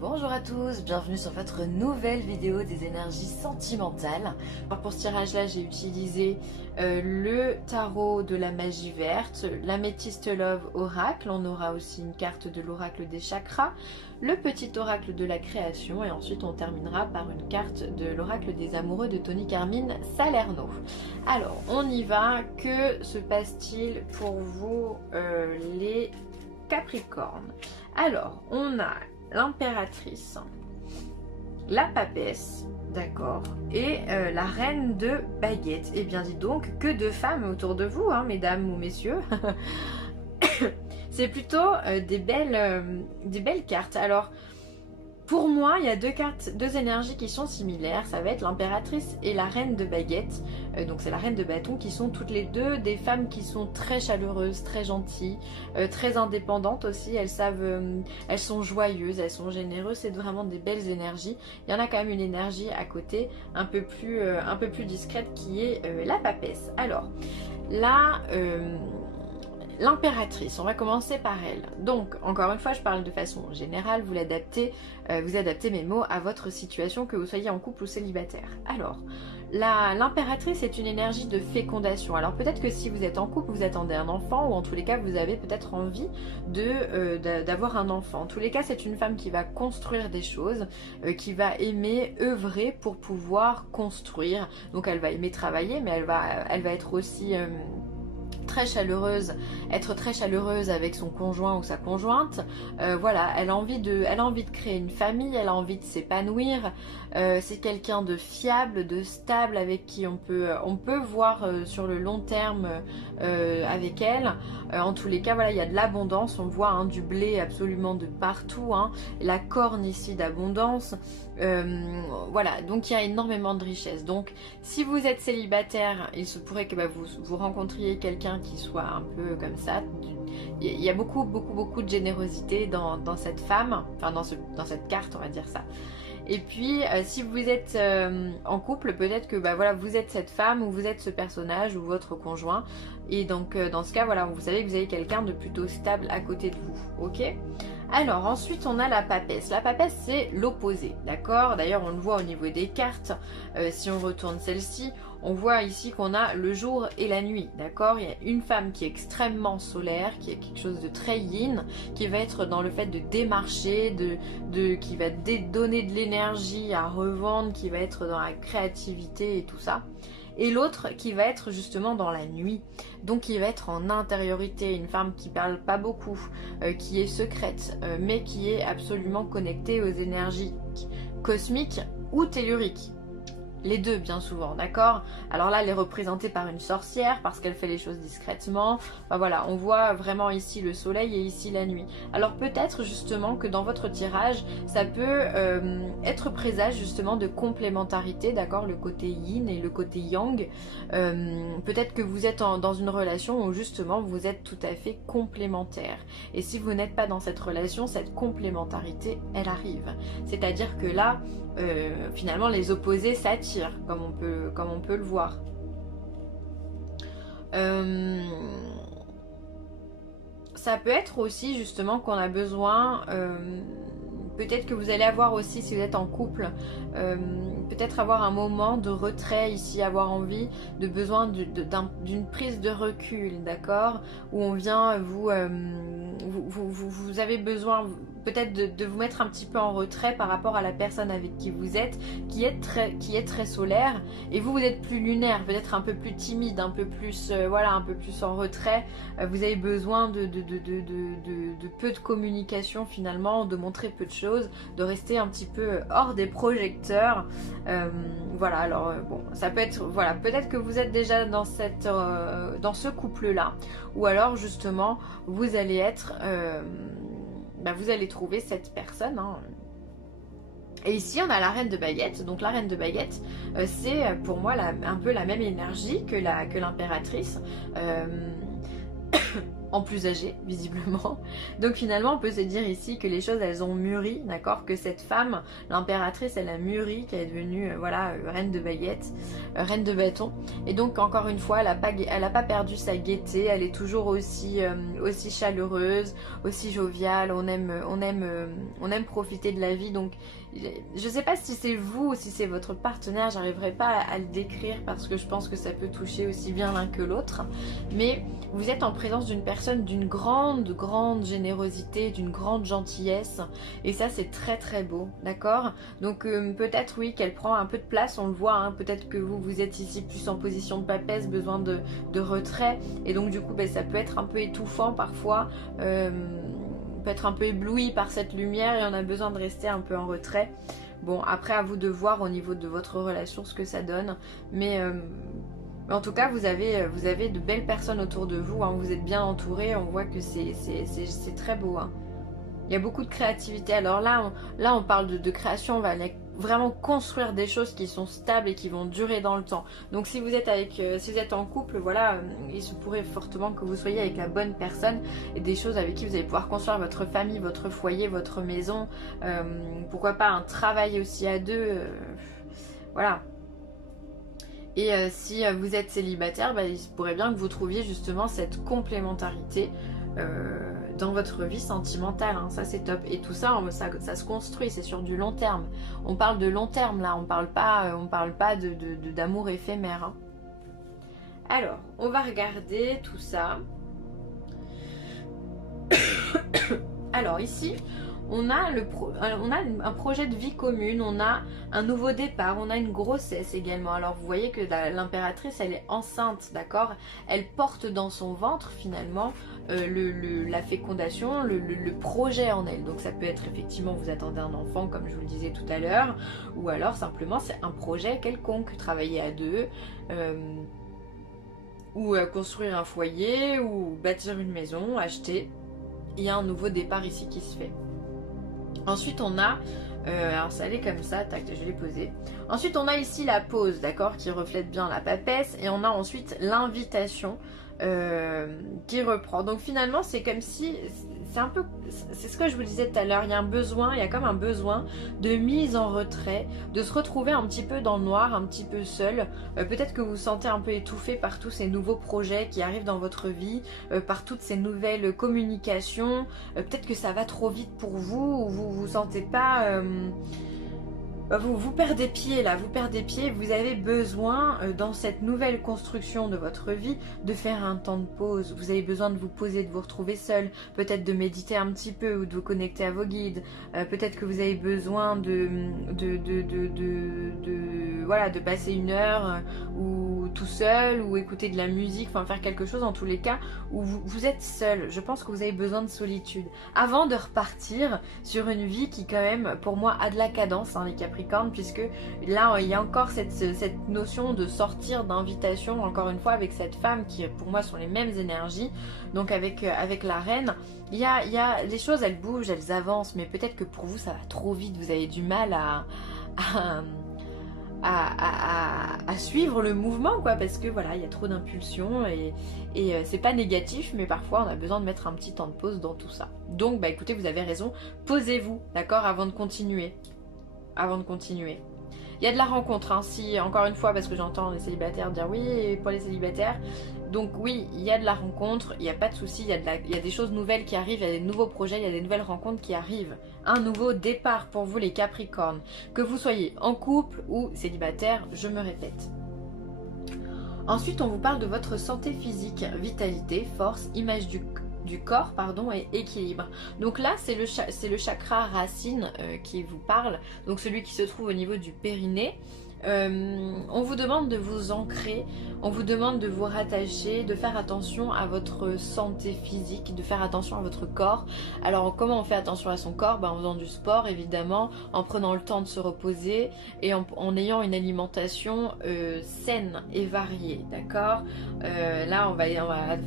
Bonjour à tous, bienvenue sur votre nouvelle vidéo des énergies sentimentales. Alors pour ce tirage-là, j'ai utilisé le tarot de la magie verte, l'améthyste love oracle. On aura aussi une carte de l'oracle des chakras, le petit oracle de la création et ensuite on terminera par une carte de l'oracle des amoureux de Tony Carmine Salerno. Alors on y va, que se passe-t-il pour vous les Capricornes? Alors on a l'impératrice, la papesse, d'accord, et la reine de baguette. Et bien dis donc, que de femmes autour de vous, hein, mesdames ou messieurs. C'est plutôt des belles cartes. Alors, pour moi, il y a deux énergies qui sont similaires. Ça va être l'impératrice et la reine de baguette. Donc c'est la reine de bâton, qui sont toutes les deux des femmes qui sont très chaleureuses, très gentilles, très indépendantes aussi. Elles savent, elles sont joyeuses, elles sont généreuses. C'est vraiment des belles énergies. Il y en a quand même une énergie à côté un peu plus discrète qui est la papesse. Alors là. L'impératrice, on va commencer par elle. Donc, encore une fois, je parle de façon générale, vous adaptez mes mots à votre situation, que vous soyez en couple ou célibataire. Alors, l'impératrice est une énergie de fécondation. Alors peut-être que si vous êtes en couple, vous attendez un enfant, ou en tous les cas, vous avez peut-être envie d'avoir un enfant. En tous les cas, c'est une femme qui va construire des choses, qui va aimer œuvrer pour pouvoir construire. Donc elle va aimer travailler, mais elle va être aussi... être très chaleureuse avec son conjoint ou sa conjointe. Voilà, elle a envie de créer une famille, elle a envie de s'épanouir. C'est quelqu'un de fiable, de stable, avec qui on peut voir sur le long terme avec elle. En tous les cas, voilà, il y a de l'abondance, on voit hein, du blé absolument de partout, hein, la corne ici d'abondance. Voilà, donc il y a énormément de richesse. Donc si vous êtes célibataire, il se pourrait que vous rencontriez quelqu'un qui soit un peu comme ça. Il y a beaucoup de générosité dans cette femme, enfin dans cette carte, on va dire ça. Et puis si vous êtes en couple, peut-être que voilà, vous êtes cette femme ou vous êtes ce personnage ou votre conjoint. Et donc dans ce cas, voilà, vous savez que vous avez quelqu'un de plutôt stable à côté de vous, ok? Alors ensuite on a la papesse. La papesse c'est l'opposé, d'accord? D'ailleurs on le voit au niveau des cartes, si on retourne celle-ci, on voit ici qu'on a le jour et la nuit, d'accord? Il y a une femme qui est extrêmement solaire, qui est quelque chose de très yin, qui va être dans le fait de démarcher, qui va donner de l'énergie à revendre, qui va être dans la créativité et tout ça. Et l'autre qui va être justement dans la nuit, donc qui va être en intériorité, une femme qui parle pas beaucoup, qui est secrète, mais qui est absolument connectée aux énergies cosmiques ou telluriques. Les deux bien souvent, d'accord? Alors là elle est représentée par une sorcière parce qu'elle fait les choses discrètement. Enfin voilà, on voit vraiment ici le soleil et ici la nuit. Alors peut-être justement que dans votre tirage, ça peut être présage justement de complémentarité, d'accord? Le côté yin et le côté yang. Peut-être que vous êtes dans une relation où justement vous êtes tout à fait complémentaires. Et si vous n'êtes pas dans cette relation, cette complémentarité, elle arrive. C'est-à-dire que là, finalement les opposés s'attirent, comme on peut le voir. Ça peut être aussi justement qu'on a besoin, peut-être que vous allez avoir aussi, si vous êtes en couple, peut-être avoir un moment de retrait ici, avoir envie, besoin d'une prise de recul, d'accord? Où on vient, vous avez besoin peut-être de vous mettre un petit peu en retrait par rapport à la personne avec qui vous êtes, qui est très solaire, et vous êtes plus lunaire, peut-être un peu plus timide, un peu plus voilà, un peu plus en retrait. Vous avez besoin de peu de communication finalement, de montrer peu de choses, de rester un petit peu hors des projecteurs. Voilà, alors bon, ça peut être, voilà, peut-être que vous êtes déjà dans ce couple-là, ou alors justement vous allez être vous allez trouver cette personne, hein. Et ici on a la reine de baguette. Donc la reine de baguette, c'est pour moi un peu la même énergie que l'impératrice. en plus âgée, visiblement. Donc finalement, on peut se dire ici que les choses, elles ont mûri, d'accord? Que cette femme, l'impératrice, elle a mûri, qu'elle est devenue, voilà, reine de baguette, reine de bâton. Et donc, encore une fois, elle a pas perdu sa gaieté, elle est toujours aussi, aussi chaleureuse, aussi joviale, on aime profiter de la vie. Donc, je sais pas si c'est vous ou si c'est votre partenaire, j'arriverai pas à le décrire parce que je pense que ça peut toucher aussi bien l'un que l'autre. Mais vous êtes en présence d'une personne d'une grande générosité, d'une grande gentillesse, et ça c'est très très beau, d'accord? Donc peut-être oui qu'elle prend un peu de place, on le voit, hein, peut-être que vous êtes ici plus en position de papesse, besoin de retrait, et donc du coup ben, ça peut être un peu étouffant parfois, peut être un peu ébloui par cette lumière et on a besoin de rester un peu en retrait. Bon, après à vous de voir au niveau de votre relation ce que ça donne, mais en tout cas vous avez de belles personnes autour de vous, hein, vous êtes bien entourés, on voit que c'est très beau, hein. Il y a beaucoup de créativité. Alors là on parle de création, on va vraiment construire des choses qui sont stables et qui vont durer dans le temps. Donc si vous êtes si vous êtes en couple, voilà, il se pourrait fortement que vous soyez avec la bonne personne et des choses avec qui vous allez pouvoir construire votre famille, votre foyer, votre maison, pourquoi pas un travail aussi à deux, voilà. Et si vous êtes célibataire, bah, il se pourrait bien que vous trouviez justement cette complémentarité dans votre vie sentimentale, hein, ça c'est top. Et tout ça, ça se construit, c'est sur du long terme. On parle de long terme là, on parle pas d'amour éphémère, hein. Alors, on va regarder tout ça. Alors ici, on a un projet de vie commune, on a un nouveau départ, on a une grossesse également. Alors vous voyez que l'impératrice, elle est enceinte, d'accord? Elle porte dans son ventre finalement la fécondation, le projet en elle. Donc ça peut être effectivement, vous attendez un enfant comme je vous le disais tout à l'heure, ou alors simplement c'est un projet quelconque, travailler à deux, ou construire un foyer, ou bâtir une maison, acheter. Il y a un nouveau départ ici qui se fait. Ensuite on a, alors ça allait comme ça, tac, je l'ai posé. Ensuite on a ici la pause, d'accord, qui reflète bien la papesse. Et on a ensuite l'invitation qui reprend. Donc finalement c'est comme si, c'est un peu, c'est ce que je vous disais tout à l'heure, il y a un besoin, il y a comme un besoin de mise en retrait, de se retrouver un petit peu dans le noir, un petit peu seul. Peut-être que vous vous sentez un peu étouffé par tous ces nouveaux projets qui arrivent dans votre vie, par toutes ces nouvelles communications. Peut-être que ça va trop vite pour vous, ou vous vous sentez pas... vous perdez pied là, vous perdez pied, vous avez besoin dans cette nouvelle construction de votre vie de faire un temps de pause. Vous avez besoin de vous poser, de vous retrouver seul, peut-être de méditer un petit peu ou de vous connecter à vos guides. Peut-être que vous avez besoin voilà, de passer une heure ou tout seul, ou écouter de la musique, enfin faire quelque chose en tous les cas où vous êtes seul. Je pense que vous avez besoin de solitude avant de repartir sur une vie qui quand même pour moi a de la cadence, hein, les Capricornes, puisque là il y a encore cette notion de sortir, d'invitation, encore une fois avec cette femme qui pour moi sont les mêmes énergies. Donc avec la reine, il y a les choses, elles bougent, elles avancent, mais peut-être que pour vous ça va trop vite, vous avez du mal à suivre le mouvement, quoi, parce que voilà, il y a trop d'impulsions et c'est pas négatif, mais parfois on a besoin de mettre un petit temps de pause dans tout ça. Donc bah écoutez, vous avez raison, posez-vous, d'accord, avant de continuer. Il y a de la rencontre, hein, si, encore une fois, parce que j'entends les célibataires dire oui, pour les célibataires. Donc oui, il y a de la rencontre, il n'y a pas de souci, il y a des choses nouvelles qui arrivent, il y a des nouveaux projets, il y a des nouvelles rencontres qui arrivent. Un nouveau départ pour vous les Capricornes. Que vous soyez en couple ou célibataire, je me répète. Ensuite, on vous parle de votre santé physique, vitalité, force, image du corps, pardon, et équilibre. Donc là c'est le chakra racine qui vous parle, donc celui qui se trouve au niveau du périnée. On vous demande de vous ancrer, on vous demande de vous rattacher, de faire attention à votre santé physique, de faire attention à votre corps. Alors comment on fait attention à son corps? En faisant du sport évidemment, en prenant le temps de se reposer et en ayant une alimentation saine et variée, d'accord? Là on va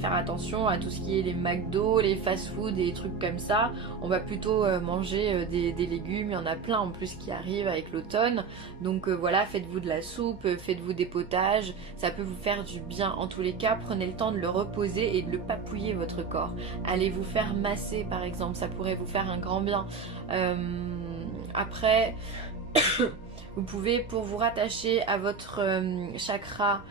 faire attention à tout ce qui est les McDo, les fast-food et des trucs comme ça. On va plutôt manger des légumes, il y en a plein en plus qui arrivent avec l'automne. Donc voilà, faites faites-vous de la soupe, faites-vous des potages, ça peut vous faire du bien. En tous les cas, prenez le temps de le reposer et de le papouiller votre corps. Allez vous faire masser par exemple, ça pourrait vous faire un grand bien. Après, vous pouvez, pour vous rattacher à votre chakra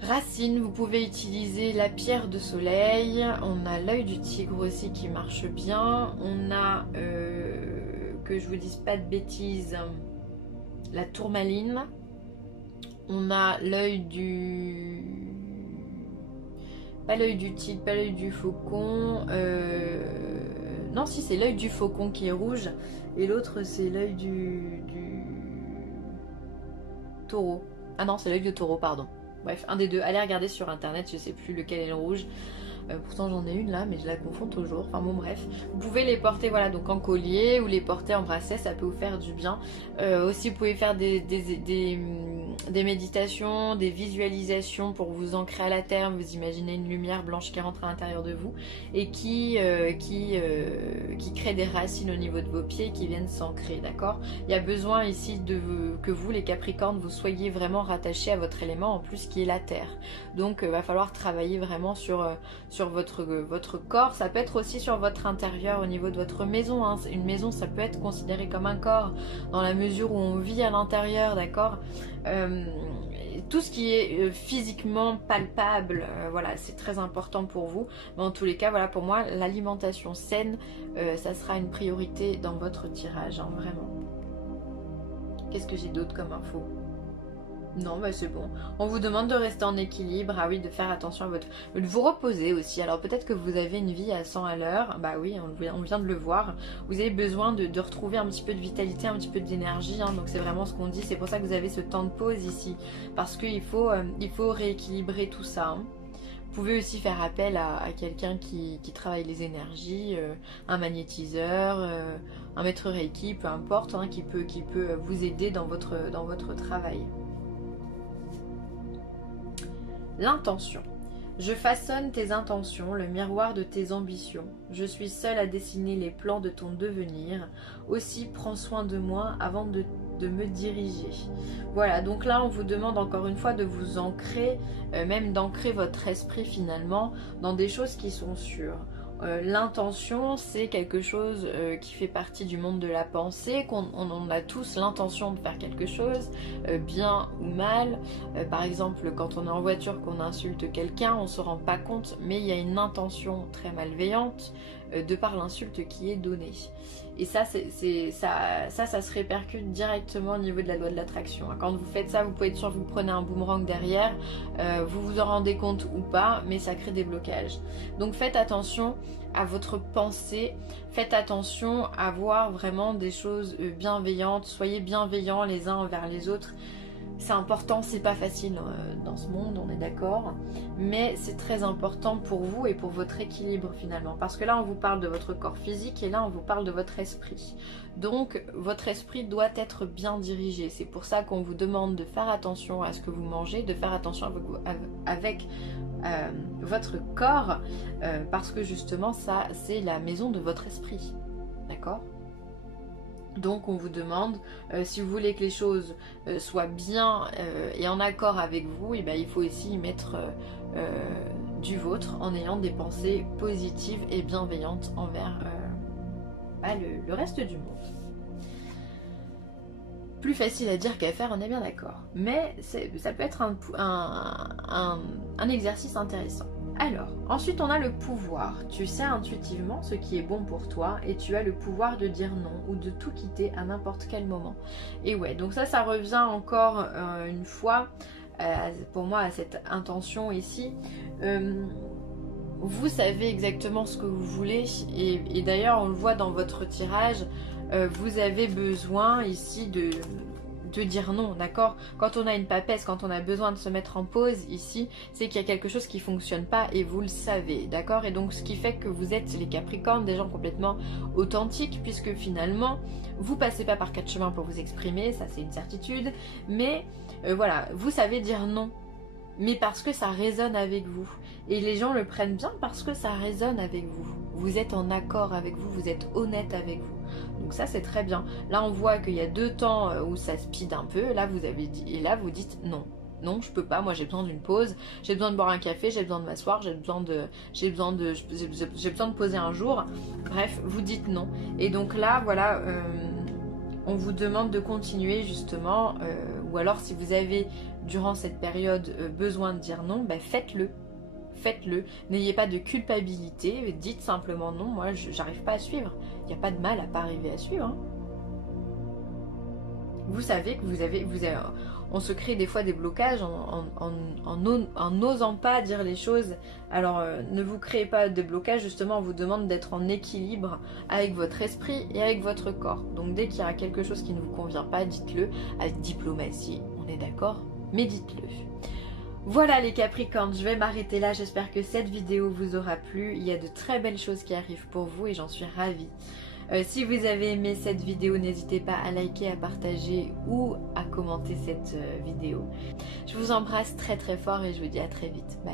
racine, vous pouvez utiliser la pierre de soleil. On a l'œil du tigre aussi qui marche bien. On a, que je vous dise pas de bêtises, la tourmaline. On a l'œil du... Pas l'œil du tigre, pas l'œil du faucon. Non, si, c'est l'œil du faucon qui est rouge. Et l'autre, c'est l'œil du taureau. Ah non, c'est l'œil du taureau, pardon. Bref, un des deux. Allez regarder sur internet, je sais plus lequel est le rouge. Pourtant j'en ai une là, mais je la confonds toujours. Enfin bon, bref. Vous pouvez les porter voilà, donc en collier ou les porter en bracelet, ça peut vous faire du bien. Aussi, vous pouvez faire des méditations, des visualisations pour vous ancrer à la terre. Vous imaginez une lumière blanche qui rentre à l'intérieur de vous et qui crée des racines au niveau de vos pieds qui viennent s'ancrer, d'accord? Il y a besoin ici que vous, les Capricornes, vous soyez vraiment rattachés à votre élément en plus qui est la terre. Donc va falloir travailler vraiment sur votre corps. Ça peut être aussi sur votre intérieur au niveau de votre maison, hein. Une maison, ça peut être considéré comme un corps dans la mesure où on vit à l'intérieur, d'accord? Tout ce qui est physiquement palpable, voilà, c'est très important pour vous. Mais en tous les cas, voilà, pour moi, l'alimentation saine, ça sera une priorité dans votre tirage, hein, vraiment. Qu'est-ce que j'ai d'autre comme info? Non, bah c'est bon. On vous demande de rester en équilibre, ah oui, de faire attention à votre... de vous reposer aussi. Alors peut-être que vous avez une vie à 100 à l'heure, bah oui, on vient de le voir. Vous avez besoin de retrouver un petit peu de vitalité, un petit peu d'énergie, hein, donc c'est vraiment ce qu'on dit. C'est pour ça que vous avez ce temps de pause ici, parce qu'il faut rééquilibrer tout ça, hein. Vous pouvez aussi faire appel à quelqu'un qui travaille les énergies, un magnétiseur, un maître Reiki, peu importe, hein, qui peut vous aider dans votre travail. L'intention. Je façonne tes intentions, le miroir de tes ambitions. Je suis seule à dessiner les plans de ton devenir. Aussi, prends soin de moi avant de me diriger. Voilà, donc là, on vous demande encore une fois de vous ancrer, même d'ancrer votre esprit finalement dans des choses qui sont sûres. L'intention, c'est quelque chose qui fait partie du monde de la pensée, on a tous l'intention de faire quelque chose, bien ou mal. Par exemple, quand on est en voiture, qu'on insulte quelqu'un, on ne se rend pas compte, mais il y a une intention très malveillante de par l'insulte qui est donnée. Et ça, ça se répercute directement au niveau de la loi de l'attraction. Quand vous faites ça, vous pouvez être sûr que vous prenez un boomerang derrière, vous vous en rendez compte ou pas, mais ça crée des blocages. Donc faites attention à votre pensée, faites attention à voir vraiment des choses bienveillantes, soyez bienveillants les uns envers les autres. C'est important, c'est pas facile dans ce monde, on est d'accord, mais c'est très important pour vous et pour votre équilibre finalement, parce que là on vous parle de votre corps physique et là on vous parle de votre esprit. Donc votre esprit doit être bien dirigé, c'est pour ça qu'on vous demande de faire attention à ce que vous mangez, de faire attention avec votre corps, parce que justement ça c'est la maison de votre esprit, d'accord ? Donc on vous demande, si vous voulez que les choses soient bien et en accord avec vous, et ben, il faut aussi y mettre du vôtre en ayant des pensées positives et bienveillantes envers le reste du monde. Plus facile à dire qu'à faire, on est bien d'accord. Mais ça peut être un exercice intéressant. Alors, ensuite on a le pouvoir. Tu sais intuitivement ce qui est bon pour toi et tu as le pouvoir de dire non ou de tout quitter à n'importe quel moment. Et ouais, donc ça revient encore une fois pour moi à cette intention ici. Vous savez exactement ce que vous voulez et d'ailleurs on le voit dans votre tirage, vous avez besoin ici de dire non, d'accord? Quand on a une papesse, quand on a besoin de se mettre en pause ici, c'est qu'il y a quelque chose qui fonctionne pas et vous le savez, d'accord? Et donc ce qui fait que vous êtes les Capricornes, des gens complètement authentiques, puisque finalement vous passez pas par quatre chemins pour vous exprimer, ça c'est une certitude, mais voilà, vous savez dire non, mais parce que ça résonne avec vous. Et les gens le prennent bien parce que ça résonne avec vous. Vous êtes en accord avec vous, vous êtes honnête avec vous. Donc ça c'est très bien. Là on voit qu'il y a 2 temps où ça speed un peu, là vous avez dit, et là vous dites non. Non, je peux pas, moi j'ai besoin d'une pause, j'ai besoin de boire un café, j'ai besoin de m'asseoir, j'ai besoin de poser un jour. Bref, vous dites non. Et donc là, voilà, on vous demande de continuer justement, ou alors si vous avez durant cette période besoin de dire non, ben faites-le. Faites-le, n'ayez pas de culpabilité, dites simplement non, moi j'arrive pas à suivre. Il n'y a pas de mal à pas arriver à suivre. Hein. Vous savez que on se crée des fois des blocages en n'osant pas dire les choses. Alors ne vous créez pas de blocages, justement on vous demande d'être en équilibre avec votre esprit et avec votre corps. Donc dès qu'il y a quelque chose qui ne vous convient pas, dites-le avec diplomatie, on est d'accord, mais dites-le. Voilà les Capricornes, je vais m'arrêter là, j'espère que cette vidéo vous aura plu. Il y a de très belles choses qui arrivent pour vous et j'en suis ravie. Si vous avez aimé cette vidéo, n'hésitez pas à liker, à partager ou à commenter cette vidéo. Je vous embrasse très très fort et je vous dis à très vite. Bye.